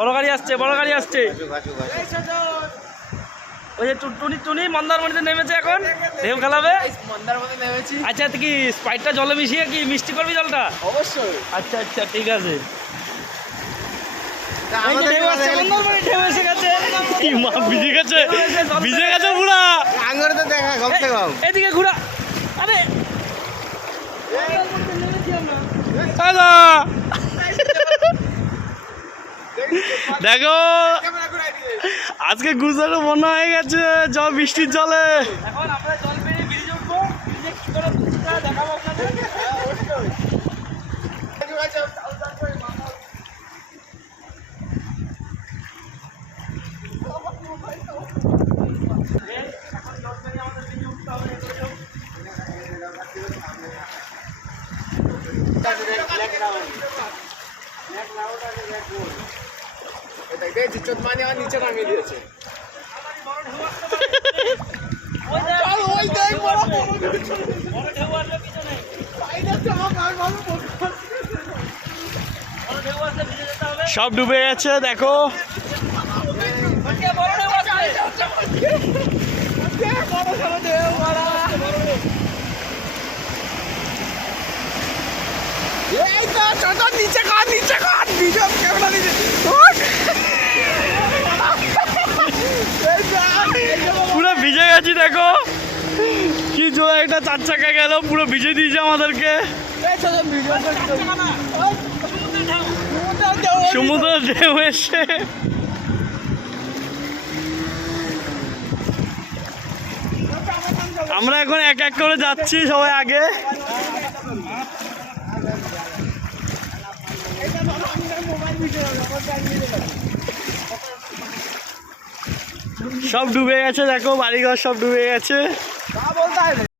বড় গাড়ি আসছে, বড় গাড়ি আসছে। ওই যে টুনি টুনি মন্দারমণিতে নেমেছে, এখন ঢেউ খেলাবে। আচ্ছা, তুই কি স্প্রাইটটা জলে মিশিয়ে কি মিষ্টি করবি জলটা? অবশ্যই। আচ্ছা আচ্ছা, ঠিক আছে। ঢেউ এসে গেছে, ভিজে গেছে, ভিজে গেছে পুরা। আঙুরে তো দেখা কমতে কম। এদিকে ঘুরা। আরে দেখো, আজকে গুজরাটে বন্যা হয়ে গেছে জল, বৃষ্টির জলে। এখন আমরা জল পেরিয়ে ব্রিজে উঠবো, ব্রিজে কি করে দেখাবো আপনাদের। নিচে নামিয়ে দিয়েছে। সব ডুবে গেছে, দেখো। নিচে কর, নিচে কর, নিচে ক্যামেরা নিচে। পুরো ভিজে গেছি, দেখো কি জোরে একটা 4 চাকা গেল, পুরো ভিজে দিয়েছে আমাদেরকে। সমুদ্র ঢেউ এসে আমরা এখন এক এক করে যাচ্ছি, সবাই আগে। সব ডুবে গেছে, দেখো বাড়িঘর সব ডুবে গেছে।